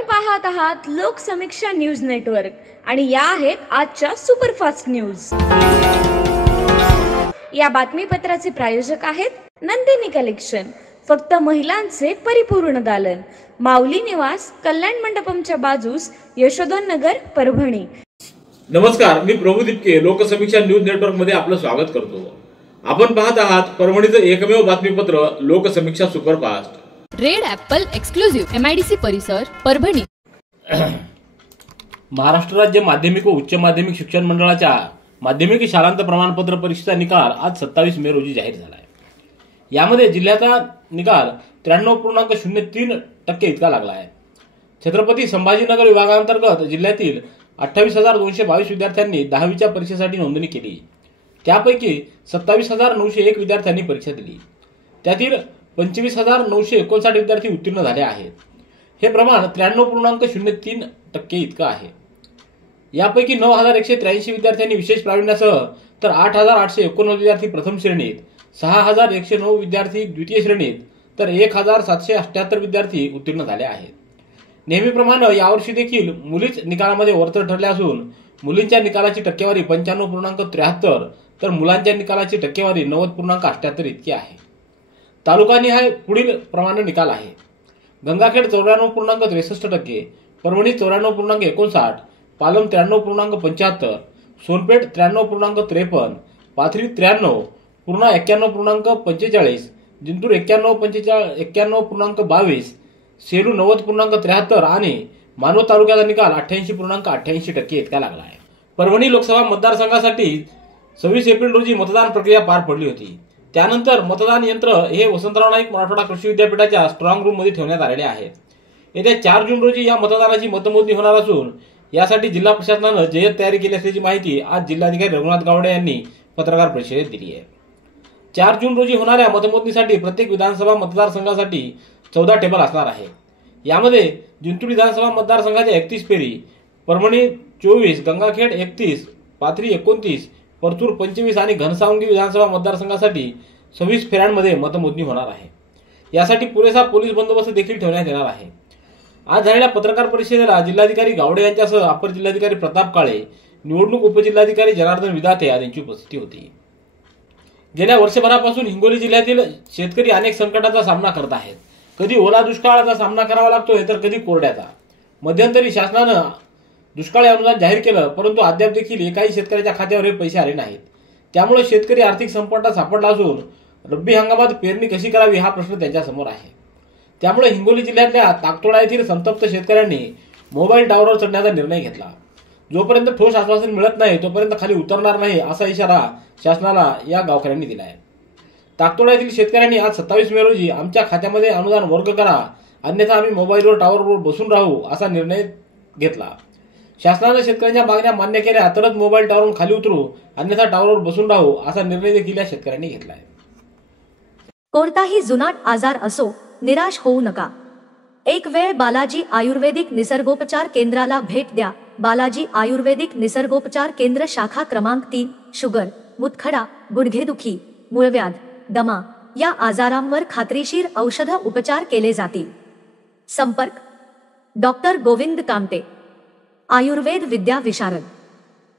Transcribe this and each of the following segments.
आपण पाहत आहात लोकसमीक्षा न्यूज नेटवर्क आणि या आहेत आजच्या सुपरफास्ट न्यूज। या बातमीपत्राचे प्रायोजक आहेत नंदिनी कलेक्शन, फक्त महिलांचे परिपूर्ण दालन, माऊली निवास, कल्याण मंडपमच्या बाजूस, यशोधन नगर, परभणी। नमस्कार, मी प्रभू दिपके लोकसमीक्षा न्यूज नेटवर्क मध्ये आपलं स्वागत करतो। आपण पाहत आहात परभणीचं एकमेव बातमीपत्र Loksamiksha superfast. Red Apple exclusive MIDC परिसर, परभणी। महाराष्ट्र राज्य माध्यमिक व उच्च माध्यमिक शिक्षण मंडळाच्या माध्यमिक शालांत प्रमाणपत्र परीक्षेचा निकाल आज 27 मे रोजी जाहीर झाला आहे। यामध्ये जिल्ह्याचा निकाल 93.03% इतका लागला आहे। छत्रपती संभाजीनगर विभागांतर्गत जिल्ह्यातील 28,222 विद्यार्थ्यांनी 10वीच्या परीक्षेसाठी नोंदणी केली। त्यापैकी 27,901 विद्यार्थ्यांनी परीक्षा दिली। त्यातील 25,959 विद्यार्थी उत्तीर्ण झाले आहेत। हे प्रमाण 93.03% इतकं आहे। यापैकी 9,183 विद्यार्थ्यांनी विशेष प्रावीण्यासह तर 8,889 विद्यार्थी प्रथम श्रेणीत, 6,109 विद्यार्थी द्वितीय श्रेणीत तर 1,778 विद्यार्थी उत्तीर्ण झाले आहेत। नेहमीप्रमाणे यावर्षी देखील मुलीच निकालामध्ये वरचढ ठरल्या असून मुलींच्या निकालाची टक्केवारी 95.73 तर मुलांच्या निकालाची टक्केवारी 90.78 इतकी आहे। तालुकानिहाय पुढील प्रमाणे निकाल आहे। गंगाखेड 94.63%, परभणी 94.59, पालम 93.75, सोनपेठ 93.53, पाथरी 93, पूर्णा 91.45, जिंतूर 91.22, सेलू 90.73 आणि मानवत तालुक्याचा निकाल 88.88% इतका लागला आहे। परभणी लोकसभा मतदारसंघासाठी 26 एप्रिल रोजी मतदान प्रक्रिया पार पडली होती। त्यानंतर मतदान यंत्र हे वसंतराव नाईक मराठवाडा कृषी विद्यापीठाच्या स्ट्रॉंग रूम मध्ये ठेवण्यात आलेले आहेत। येत्या 4 जून रोजी या मतदानाची मतमोजणी होणार असून यासाठी जिल्हा प्रशासनाने जय्यत तयारी केली असल्याची माहिती आज जिल्हाधिकारी रघुनाथ गावडे यांनी पत्रकार परिषदेत दिली आहे। 4 जून रोजी होणाऱ्या मतमोजणीसाठी प्रत्येक विधानसभा मतदारसंघासाठी 14 टेबल असणार आहे। यामध्ये जिंतूर विधानसभा मतदारसंघाच्या 31 पेरी, परभणी 24, गंगाखेड 31, पाथरी 29, परतूर 25 आणि घनसावंगी विधानसभा मतदारसंघासाठी 26 फेऱ्यांमध्ये मतमोजणी होणार आहे। यासाठी पुरेसा पोलीस बंदोबस्त देखील ठेवण्यात येणार आहे। आज झालेल्या पत्रकार परिषदेला जिल्हाधिकारी गावडे यांच्यासह अपर जिल्हाधिकारी प्रताप काळे, निवडणूक उपजिल्हाधिकारी जनार्दन विधाते यांची उपस्थिती होती। गेल्या वर्षभरापासून हिंगोली जिल्ह्यातील शेतकरी अनेक संकटाचा सामना करत आहेत। कधी ओला दुष्काळाचा सामना करावा लागतोय तर कधी कोरड्याचा। मध्यंतरी शासनानं दुष्काळी अनुदान जाहीर केलं, परंतु अद्याप देखील एकाही शेतकऱ्याच्या खात्यावर हे पैसे आले नाहीत। त्यामुळे शेतकरी आर्थिक संकटात सापडला असून रब्बी हंगामात पेरणी कशी करावी हा प्रश्न त्यांच्या समोर आहे। त्यामुळे हिंगोली जिल्ह्यातल्या ताकतोडा येथील संतप्त शेतकऱ्यांनी मोबाईल टावरवर चढण्याचा निर्णय घेतला। जोपर्यंत ठोस आश्वासन मिळत नाही तोपर्यंत खाली उतरणार नाही असा इशारा शासनाला या गावकऱ्यांनी दिला आहे। ताकतोडा येथील शेतकऱ्यांनी आज 27 मे रोजी आमच्या खात्यामध्ये अनुदान वर्ग करा, अन्यथा आम्ही मोबाईलवर टावरवर बसून राहू असा निर्णय घेतला। शासनाने शेतकऱ्यांच्या मागण्या मान्य केल्या तरच मोबाईल टावरवरून खाली उतरू, अन्यथा टावरवर बसून राहू असा निर्णय देखील या शेतकऱ्यांनी घेतला आहे। कोणताही जुनाट आजार असो, निराश होऊ नका। एक वेळ बालाजी आयुर्वेदिक निसर्गोपचार केंद्राला भेट द्या। बालाजी आयुर्वेदिक निसर्गोपचार केंद्र, शाखा क्रमांक 3, शुगर, मुतखडा, गुडघेदुखी, मूळव्याध, दमा या आजारांवर खात्रीशीर औषध उपचार केले जातील। संपर्क डॉक्टर गोविंद कामटे, आयुर्वेद विद्या विशारद,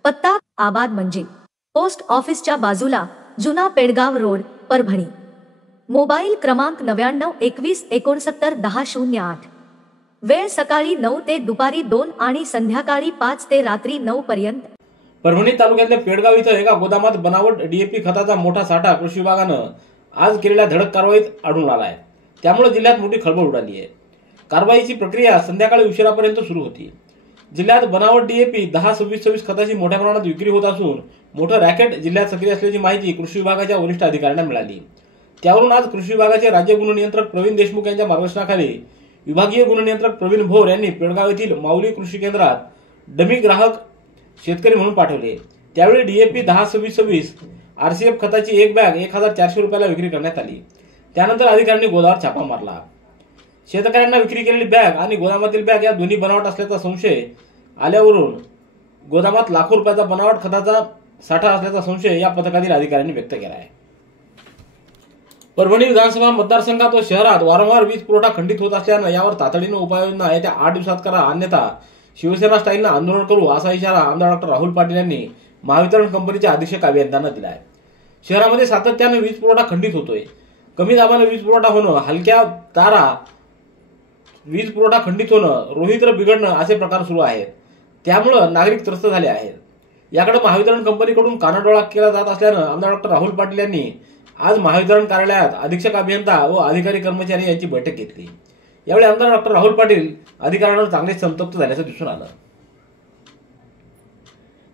पत्ता आबाद मंजिल, पोस्ट ऑफिसच्या बाजूला, जुना पेडगाव रोड, परभणी। मोबाईल क्रमांक 9921691008। वेळ सकाळी 9 ते दुपारी 2 आणि संध्याकाळी 5 ते रात्री 9 पर्यंत। परभणी तालुक्यातल्या पेडगाव इथं एका गोदामात बनावट DAP खताचा मोठा साठा कृषी विभागानं आज केलेल्या धडक कारवाईत आढळून आला आहे। त्यामुळे जिल्ह्यात मोठी खळबळ उडाली आहे। कारवाईची प्रक्रिया संध्याकाळी उशिरापर्यंत सुरू होती। जिल्ह्यात बनावट DAP 10-26-26 खताची मोठ्या प्रमाणात विक्री होत असून मोठं रॅकेट जिल्ह्यात सक्रिय असल्याची माहिती कृषी विभागाच्या वरिष्ठ अधिकाऱ्यांना मिळाली। त्यावरून आज कृषी विभागाचे राज्य गुण नियंत्रक प्रवीण देशमुख यांच्या मार्गदर्शनाखाली विभागीय गुण नियंत्रक प्रवीण भोर यांनी पेडगाव येथील माऊली कृषी केंद्रात डमी ग्राहक शेतकरी म्हणून पाठवले। त्यावेळी DAP 10-26-26 RCF खताची एक बॅग 1,400 रुपयाला विक्री करण्यात आली। त्यानंतर अधिकाऱ्यांनी गोदामावर छापा मारला। शेतकऱ्यांना विक्री केलेली बॅग आणि गोदामातील बॅग या दोन्ही बनावट असल्याचा संशय आल्यावरून गोदामात लाखो रुपयाचा बनावट खताचा साठा असल्याचा संशय या पथकातील अधिकाऱ्यांनी व्यक्त केला आहे। परभणी विधानसभा मतदारसंघात व शहरात वारंवार वीज पुरवठा खंडित होत असल्यानं यावर तातडीनं उपाययोजना येत्या 8 दिवसात करा, अन्यथा शिवसेना स्टाईलनं आंदोलन करू असा इशारा आमदार डॉक्टर राहुल पाटील यांनी महावितरण कंपनीच्या अधीक्षक अभियंत्यांना दिला आहे. शहरामध्ये सातत्यानं वीज पुरवठा खंडित होतोय. कमी दाबानं वीज पुरवठा होणं, हलक्या तारा वीज पुरवठा खंडित होणं, रोहित्र बिघडणं असे प्रकार सुरू आहेत. त्यामुळं नागरिक त्रस्त झाले आहेत. याकडे महावितरण कंपनीकडून कानाडोळा केला जात असल्यानं आमदार डॉक्टर राहुल पाटील यांनी आज महावितरण कार्यालयात अधीक्षक अभियंता व अधिकारी कर्मचारी यांची बैठक घेतली. यावेळी आमदार डॉक्टर राहुल पाटील अधिकाऱ्यांवर चांगले संतप्त झाल्याचं दिसून आलं.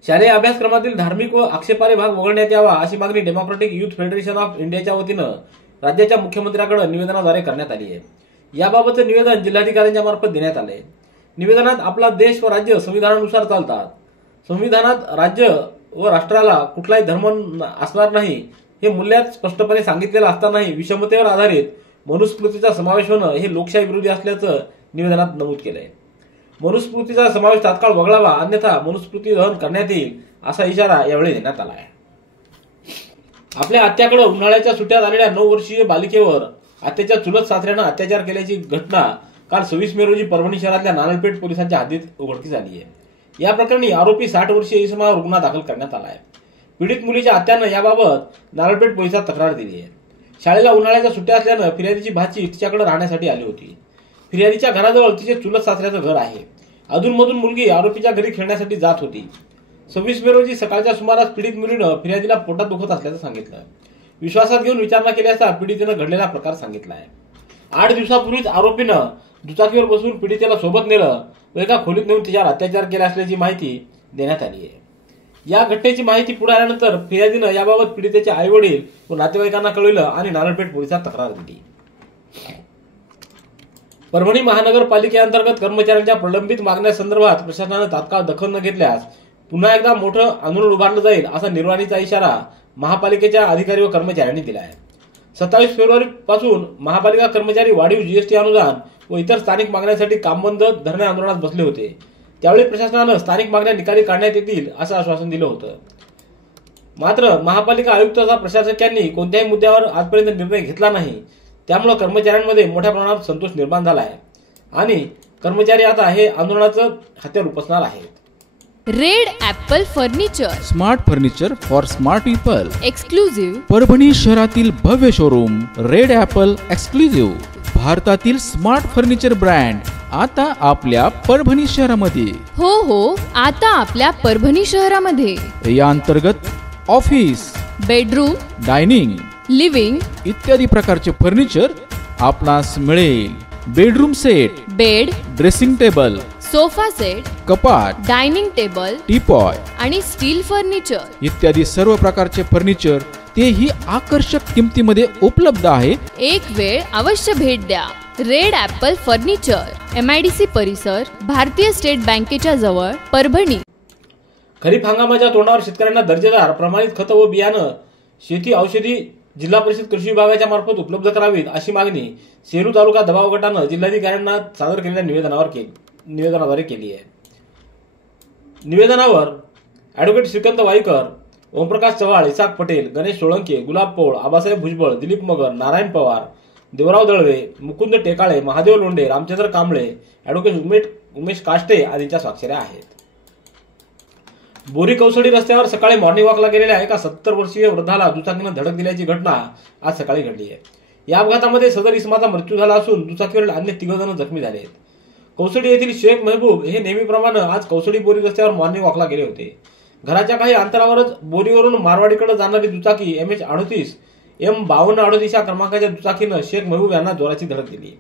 शालेय अभ्यासक्रमातील धार्मिक व आक्षेपार्ह भाग वगळण्यात यावा अशी मागणी डेमोक्रेटिक युथ फेडरेशन ऑफ इंडियाच्या वतीनं राज्याच्या मुख्यमंत्र्यांकडे निवेदनाद्वारे करण्यात आली आहे. याबाबतचे निवेदन जिल्हाधिकाऱ्यांच्या मार्फत देण्यात आले. निवेदनात आपला देश व राज्य संविधानानुसार चालतात. संविधानात राज्य व राष्ट्राला कुठलाही धर्म असणार नाही हे मूल्यात स्पष्टपणे सांगितलेलं असतानाही विषमतेवर आधारित मनुस्मृतीचा समावेश होणं हे लोकशाही विरोधी असल्याचं निवेदनात नमूद केलंय. मनुस्मृतीचा समावेश तात्काळ वगळावा, अन्यथा मनुस्मृती दहन करण्यात येईल असा इशारा यावेळी देण्यात आला आहे. आपल्या आत्याकडे उन्हाळ्याच्या सुट्ट्यात आलेल्या 9 वर्षीय बालिकेवर आत्याच्या चुलत सासऱ्यानं अत्याचार केल्याची घटना काल 26 मे रोजी परभणी शहरातल्या नारळपेठ पोलिसांच्या हद्दीत उघडकीस आली आहे. या प्रकरणी आरोपी 60 वर्षीय इसमावर गुन्हा दाखल करण्यात आला आहे. पीडित मुलीच्या आत्यानं याबाबत नारळपेठ पोलिसात तक्रार दिली आहे. शाळेला उन्हाळ्याच्या सुट्ट्या असल्यानं फिर्यादीची भाची तिच्याकडे राहण्यासाठी आली होती. फिर्यादीच्या घराजवळ तिचे चुलत सासऱ्याचं घर आहे. अधूनमधून मुलगी आरोपीच्या घरी खेळण्यासाठी जात होती. 26 मे रोजी सकाळच्या सुमारास पीडित मुलीनं फिर्यादीला पोटात दुखत असल्याचं सांगितलं. विश्वासात घेऊन विचारणा केली असता पीडितेनं घडलेला प्रकार सांगितला आहे. 8 दिवसापूर्वीच आरोपीनं दुचाकीवर बसून पीडितेला सोबत नेलं व एका खोलीत नेऊन तिच्यावर अत्याचार केला असल्याची माहिती देण्यात आली आहे. या घटनेची माहिती पुढे आल्यानंतर फिर्यादीनं याबाबत पीडितेचे आई वडील व नातेवाईकांना कळविलं आणि नारळपेठ पोलिसात तक्रार दिली. परभणी महानगरपालिकेअंतर्गत कर्मचाऱ्यांच्या प्रलंबित मागण्यासंदर्भात प्रशासनानं तात्काळ दखल न घेतल्यास पुन्हा एकदा मोठं आंदोलन उभारलं जाईल असा निर्वाणीचा इशारा महापालिकेच्या अधिकारी व कर्मचाऱ्यांनी दिला आहे. 27 फेब्रुवारी पासून महापालिका कर्मचारी वाढीव जीएसटी अनुदान व इतर स्थानिक मागण्यांसाठी कामबंद धरणे आंदोलनात बसले होते. त्यावेळी प्रशासनानं स्थानिक मागण्या निकाली काढण्यात येतील असं आश्वासन दिलं होतं. मात्र महापालिका आयुक्त तथा प्रशासकांनी कोणत्याही मुद्द्यावर आजपर्यंत निर्णय घेतला नाही. त्यामुळे कर्मचाऱ्यांमध्ये मोठ्या प्रमाणात संतोष निर्माण झाला आहे आणि कर्मचारी आता हे आंदोलनाचं हत्यार उपसणार आहेत. Red Apple furniture, smart furniture for smart people, exclusive Parbhani शहरातील भव्य शोरूम रेड ॲपल एक्सक्लुझिव्ह, भारतातील स्मार्ट फर्निचर ब्रँड आता आपल्या परभणी शहरामध्ये. हो, आता आपल्या परभणी शहरामध्ये. या अंतर्गत ऑफिस, बेडरूम, डायनिंग, लिव्हिंग इत्यादी प्रकारचे फर्निचर आपणास मिळेल. Bedroom set, bed, dressing table, sofa set, कपाट, डायनिंग टेबल, टीपॉय आणि स्टील फर्निचर इत्यादी सर्व प्रकारचे फर्निचर तेही आकर्षक किमतीमध्ये उपलब्ध आहे. एक वेळ अवश्य भेट द्या. रेड ॲपल फर्निचर, MIDC परिसर, भारतीय स्टेट बँकेच्या जवळ, परभणी. खरीप हंगामाच्या तोंडावर शेतकऱ्यांना दर्जेदार प्रमाणित खतं व बियाणं, शेती औषधी जिल्हा परिषद कृषी विभागाच्या मार्फत उपलब्ध करावीत अशी मागणी सेलू तालुका दबाव गटानं जिल्हाधिकाऱ्यांना सादर केलेल्या निवेदनाद्वारे केली आहे. निवेदनावर ॲडव्होकेट श्रीकांत वाईकर, ओमप्रकाश चव्हाण, इसाक पटेल, गणेश सोळंके, गुलाब पौळ, आबासाहेब भुजबळ, दिलीप मगर, नारायण पवार, देवराव दळवे, मुकुंद टेकाळे, महादेव लोंढे, रामचंद्र कांबळे, ॲडव्होकेट उमेश काष्टे आदींच्या स्वाक्षऱ्या आहेत. बोरी कौसडी रस्त्यावर सकाळी मॉर्निंग वॉकला गेलेल्या एका 70 वर्षीय वृद्धाला दुचाकीनं धडक दिल्याची घटना आज सकाळी घडली आहे. या अपघातामध्ये सदर इसमाचा मृत्यू झाला असून दुचाकीवरील अन्य 3 जण जखमी झाले आहेत. कौसडी येथील शेख महबूब हे नेहमीप्रमाणे आज कौसडी बोरी रस्त्यावर मॉर्निंग वॉकला गेले होते. घराच्या काही अंतरावरच बोरीवरून मारवाडीकडे जाणारी दुचाकी MH38 M5238 या क्रमांकाच्या दुचाकीनं शेख महबूब यांना जोराची धडक दिली.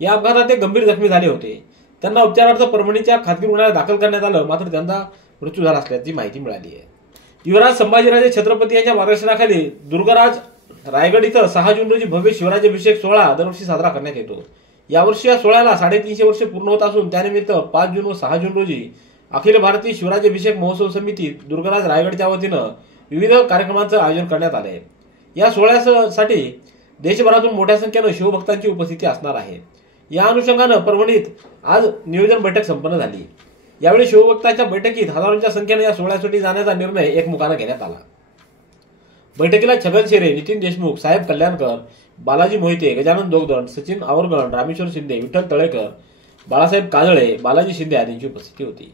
या अपघातात ते गंभीर जखमी झाले होते. त्यांना उपचारार्थ परभणीच्या खासगी रुग्णालयात दाखल करण्यात आलं, मात्र त्यांचा मृत्यू झाला असल्याची माहिती मिळाली आहे. युवराज संभाजीराजे छत्रपती यांच्या मार्गदर्शनाखाली दुर्गराज रायगड इथं 6 जून रोजी भव्य शिवराज्याभिषेक सोहळा दरवर्षी साजरा करण्यात येतो. यावर्षी या सोहळ्याला 350 वर्ष पूर्ण होत असून त्यानिमित्त 5 जून व 6 जून रोजी अखिल भारतीय शिवराज्याभिषेक महोत्सव समिती दुर्गराज रायगडच्या वतीनं विविध कार्यक्रमांचं आयोजन करण्यात आले. या सोहळ्यासाठी देशभरातून मोठ्या संख्येनं शिवभक्तांची उपस्थिती असणार आहे. या अनुषंगानं परभणीत आज नियोजन बैठक संपन्न झाली. यावेळी शिवभक्तांच्या बैठकीत हजारोंच्या संख्येनं या सोहळ्यासाठी जाण्याचा निर्णय एकमुखानं घेण्यात आला. बैठकीला छगन शेरे, नितीन देशमुख, साहेब कल्याणकर, बालाजी मोहिते, गजानन दोगदंड, सचिन आवरगण, रामेश्वर शिंदे, विठ्ठल तळेकर, बाळासाहेब काजळे, बालाजी शिंदे आदींची उपस्थिती होती.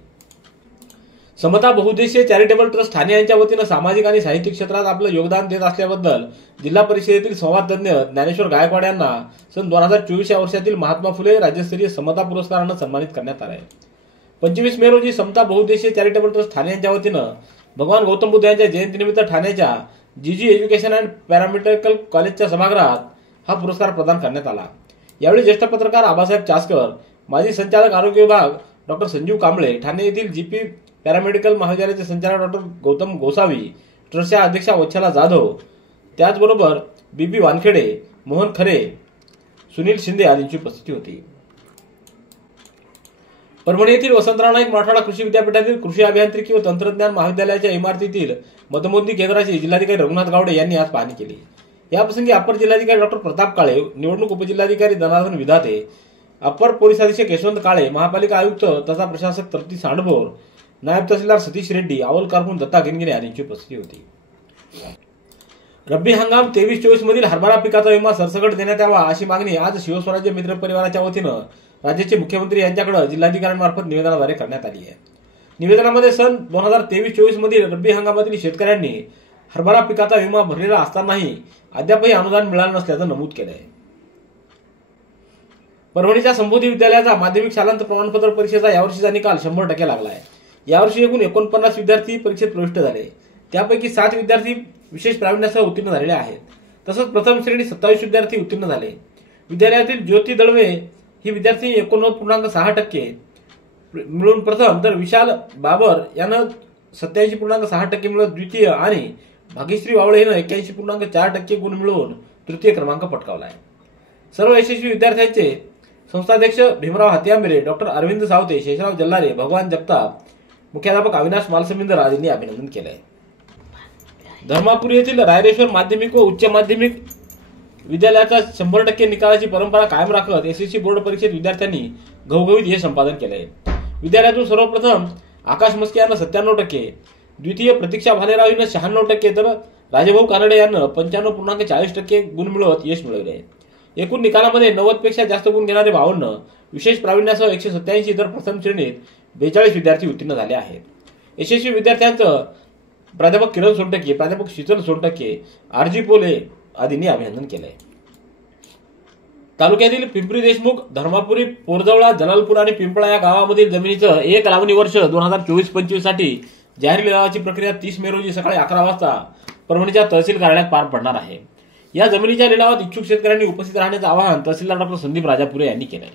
समता बहुउद्देशीय चॅरिटेबल ट्रस्ट ठाणे यांच्या वतीनं सामाजिक आणि साहित्यिक क्षेत्रात आपलं योगदान देत असल्याबद्दल जिल्हा परिषदेतील संवाद तज्ञ ज्ञानेश्वर गायकवाड यांना सन 2024 या वर्षातील महात्मा फुले राज्यस्तरीय समता पुरस्कारानं सन्मानित करण्यात आलं आहे. 25 मे रोजी समता बहुउद्देशीय चॅरिटेबल ट्रस्ट ठाणे यांच्या वतीनं भगवान गौतम बुद्ध यांच्या जयंतीनिमित्त ठाण्याच्या जीजी एज्युकेशन अँड पॅरामेडिकल कॉलेजच्या सभागृहात हा पुरस्कार प्रदान करण्यात आला. यावेळी ज्येष्ठ पत्रकार आबासाहेब चासकर, माजी संचालक आरोग्य विभाग डॉक्टर संजीव कांबळे, ठाणे येथील जीपी पॅरामेडिकल महाविद्यालयाचे संचालक डॉक्टर गौतम गोसावी, ट्रस्टच्या अध्यक्षा वच्छला जाधव, त्याचबरोबर बीबी वानखेडे, मोहन खरे, सुनील शिंदे आदींची उपस्थिती होती. परभणी येथील वसंतराव नाईक मराठवाडा कृषी विद्यापीठातील कृषी अभियांत्रिकी व तंत्रज्ञान महाविद्यालयाच्या इमारतीतील मतमोजणी केंद्राची जिल्हाधिकारी रघुनाथ गावडे यांनी आज पाहणी केली. याप्रसंगी अपर जिल्हाधिकारी डॉक्टर प्रताप काळे, निवडणूक उपजिल्हाधिकारी धनार्दन विधाते, अपर पोलीस अधीक्षक यशवंत काळे, महापालिका आयुक्त तथा प्रशासक तृप्ती सांडभोर, नायब तहसीलदार सतीश रेड्डी, अव्वल कारकून दत्ता गिनगिने आदींची उपस्थिती होती. रब्बी हंगाम 23-24 मधील हरभरा पिकाचा विमा सरसकट देण्यात यावा अशी मागणी आज शिवस्वराज्य मित्र परिवाराच्या वतीनं राज्याचे मुख्यमंत्री यांच्याकडे जिल्हाधिकाऱ्यांमार्फत निवेदनाद्वारे करण्यात आली आहे. निवेदनामध्ये सन 2023-24 मधील रब्बी हंगामातील शेतकऱ्यांनी हरभरा पिकाचा विमा भरलेला असतानाही अद्यापही अनुदान मिळालं नसल्याचं नमूद केलं आहे. परभणीच्या संबोधी विद्यालयाचा माध्यमिक शालांत प्रमाणपत्र परीक्षेचा यावर्षीचा निकाल 100% लागला आहे. यावर्षी एकूण 49 विद्यार्थी परीक्षेत प्रविष्ट झाले. त्यापैकी 7 विद्यार्थी विशेष प्रावीण्यासह उत्तीर्ण झालेले आहेत. तसंच प्रथम श्रेणी 27 विद्यार्थी उत्तीर्ण झाले. विद्यालयातील ज्योती दळवे ही विद्यार्थी 89.6% मिळून प्रथम, तर विशाल बाबर यानं 87.6% मिळवत द्वितीय आणि भाग्यश्री वावळे हिनं 81.4% गुण मिळवून तृतीय क्रमांक पटकावला आहे. सर्व यशस्वी विद्यार्थ्यांचे संस्थाध्यक्ष भीमराव हातियांबरे, डॉक्टर अरविंद सावते, शेषराव जल्लारे, भगवान जगताप, मुख्याध्यापक अविनाश मालसमिंदर आदींनी अभिनंदन केलं आहे. धर्मापूर येथील रायरेश्वर माध्यमिक व उच्च माध्यमिक विद्यालयाचा 100% निकालाची परंपरा कायम राखत एसएससी बोर्ड परीक्षेत विद्यार्थ्यांनी घवघवीत यश संपादन केलंय. विद्यालयातून सर्वप्रथम आकाश मस्के यानं 97%, द्वितीय प्रतीक्षा भालेराव हिनं 96%, तर राजेभाऊ कानडे यानं 95.40% गुण मिळवत यश मिळवले. एकूण निकालामध्ये 90 पेक्षा जास्त गुण घेणारे 52, विशेष प्रावीण्यासह 187, तर प्रथम श्रेणीत 42 विद्यार्थी उत्तीर्ण झाले आहेत. यशस्वी विद्यार्थ्यांचं प्राध्यापक किरण सोनटके, प्राध्यापक शीतल सोनटके, आरजी पोले आदींनी अभिनंदन केलंय. तालुक्यातील पिंपरी देशमुख, धर्मापुरी, पोरजवळा, जलालपूर आणि पिंपळा या गावामधील जमिनीचं 1 लावणी वर्ष 2024-25 साठी जाहीर लिलावाची प्रक्रिया 30 मे रोजी सकाळी 11 वाजता परभणीच्या तहसील कार्यालयात पार पडणार आहे. या जमिनीच्या लिलावात इच्छुक शेतकऱ्यांनी उपस्थित राहण्याचं आवाहन तहसीलदार डॉक्टर संदीप राजापुरे यांनी केलंय.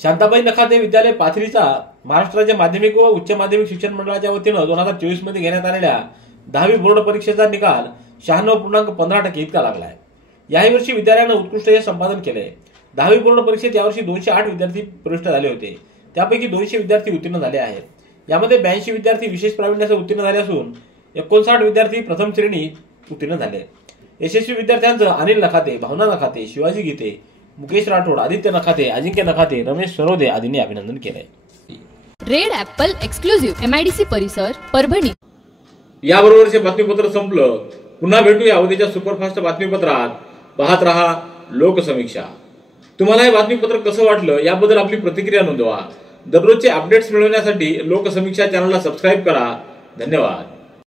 शांताबाई नखाते विद्यालय पाथरीचा महाराष्ट्र राज्य माध्यमिक व उच्च माध्यमिक शिक्षण मंडळाच्या वतीनं 2024 मध्ये घेण्यात आलेल्या 10वी बोर्ड परीक्षेचा निकाल 96.15% इतका लागलाय. याही वर्षी विद्यालयानं उत्कृष्ट यश संपादन केलंय. 10वी बोर्ड परीक्षेत यावर्षी 208 विद्यार्थी प्रविष्ट झाले होते. त्यापैकी 200 विद्यार्थी उत्तीर्ण झाले आहेत. यामध्ये 82 विद्यार्थी विशेष प्रावीण्यासह उत्तीर्ण झाले असून 59 विद्यार्थी प्रथम श्रेणी उत्तीर्ण झाले. यशस्वी विद्यार्थ्यांचं अनिल नखाते, भावना नखाते, शिवाजी गीते, मुकेश राठोड, आदित्य नखाते, अजिंक्य नखाते, रमेश सरोदे आदींनी अभिनंदन केलंय. रेड ॲपल एक्सक्लुझिव्ह MIDC परिसर परभणी. याबरोबरचे बातमीपत्र संपलं. पुन्हा भेटूया उद्याच्या सुपरफास्ट बातमीपत्रात. पाहत रहा लोकसमीक्षा. तुम्हाला हे बातमीपत्र कसं वाटलं याबद्दल आपली प्रतिक्रिया नोंदवा. दररोजचे अपडेट्स मिळवण्यासाठी लोकसमीक्षा चॅनलला सबस्क्राईब करा. धन्यवाद.